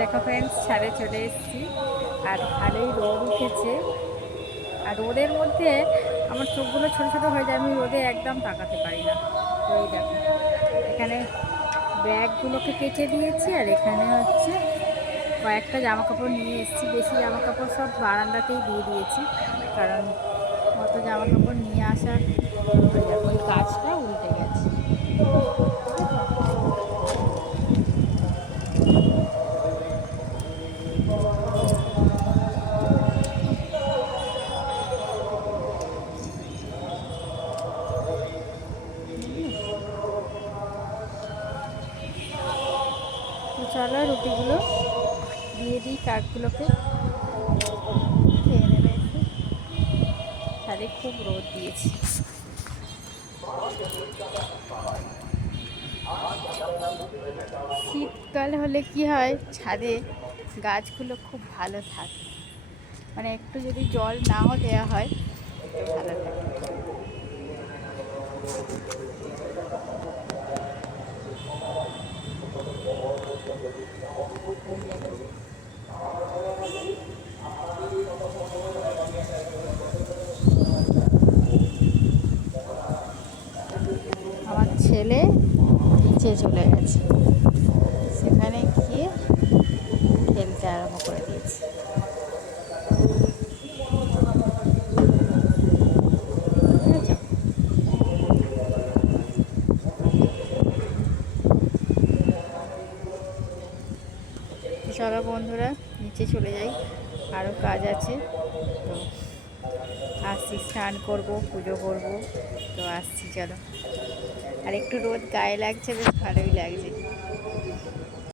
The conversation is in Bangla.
দেখো ফ্রেন্ডস ছাদে চলে এসেছি। আর ভালোই রোদ উঠেছে। আর রোদের মধ্যে আমার চোখগুলো ছোটো ছোটো হয়ে যায়, আমি রোদে একদম তাকাতে পারি না। তো এই দেখো, এখানে ব্যাগগুলোকে কেটে দিয়েছি, আর এখানে হচ্ছে কয়েকটা জামা কাপড় নিয়ে এসেছি। বেশি জামা কাপড় সব বারান্দাতেই দিয়ে দিয়েছি, কারণ অত জামা কাপড় নিয়ে আসার ওই দেখো চলো রুটিগুলো দিয়ে দিই কাঠগুলোকে খেয়ে নেবে খুব রোদ দিয়েছে। শীতকাল হলে কি হয়, ছাদে গাছগুলো খুব ভালো থাকে। মানে একটু যদি জল নাও দেওয়া হয় ভালো থাকে আমার ছেলে নিচে চলে গেছে। সেখানে গিয়ে খেলতে আরম্ভ করে দিয়েছে? চলো বন্ধুরা, নিচে চলে যাই। আরও কাজ আছে। তো আসছি, স্নান করব, পুজো করব। তো আসছি, চলো। আর একটু রোদ গায়ে লাগছে বেশ ভালোই লাগছে।